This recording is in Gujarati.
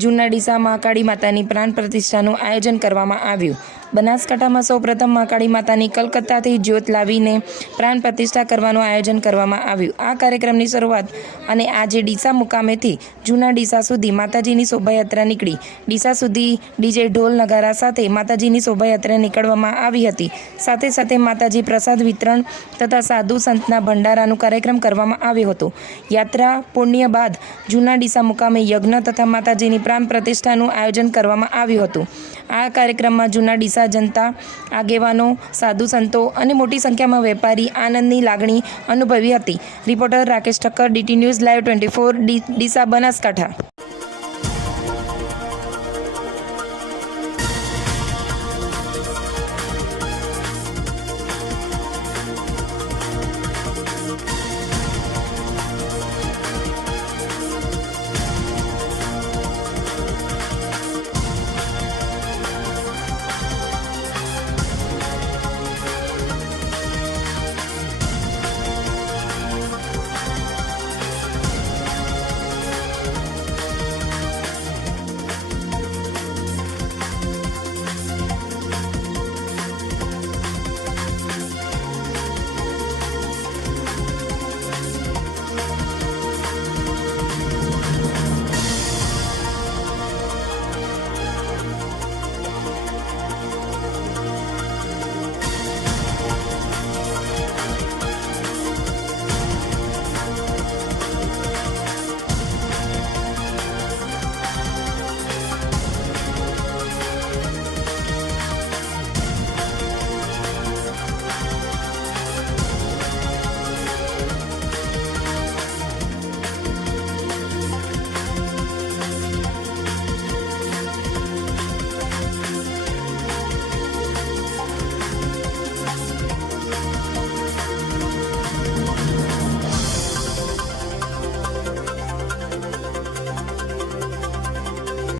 જૂના ડીસા મહાકાળી માતાની પ્રાણ પ્રતિષ્ઠાનું આયોજન કરવામાં આવ્યું। બનાસકાંઠામાં સૌપ્રથમ મહાકાળી માતાની કલકત્તાથી જ્યોત લાવીને પ્રાણ પ્રતિષ્ઠા કરવાનું આયોજન કરવામાં આવ્યું। આ કાર્યક્રમની શરૂઆત અને આજે ડીસા મુકામેથી જૂના ડીસા સુધી માતાજીની શોભાયાત્રા નીકળી। ડીસા સુધી ડીજે ઢોલ નગારા સાથે માતાજીની શોભાયાત્રા નીકળવામાં આવી હતી। સાથે સાથે માતાજી પ્રસાદ વિતરણ તથા સાધુ સંતના ભંડારાનું કાર્યક્રમ કરવામાં આવ્યો હતો। યાત્રા પુણ્ય બાદ જૂના ડીસા મુકામે યજ્ઞ તથા માતાજીની પ્રાણ પ્રતિષ્ઠાનું આયોજન કરવામાં આવ્યું હતું। આ કાર્યક્રમમાં જૂના ડીસા જનતા, આગેવાનો, સાધુ સંતો અને મોટી સંખ્યામાં વેપારી આનંદની લાગણી અનુભવી હતી। Reporter Rakesh Thakkar, DT news live 24 Deesa Banaskantha.